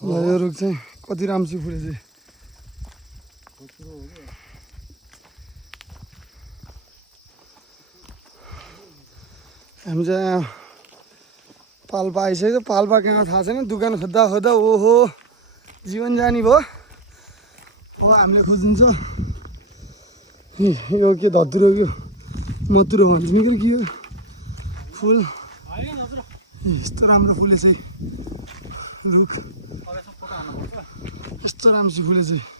यो रुख चाहिँ कति राम्रोसित फुलेछ हामी चाहिँ पाल्पा आइसक्यो पाल्पा कहाँ थाहा छैन दुकान खोज्दा खोज्दा ओहो जीवन जानी भयो अब हामीले खोजिन्छ यो के धतुरो के मधुरो भन्छ नि के यो फुल यस्तो राम्रो फुलेछ रुख यस्तो राम्रोसित फुलेछ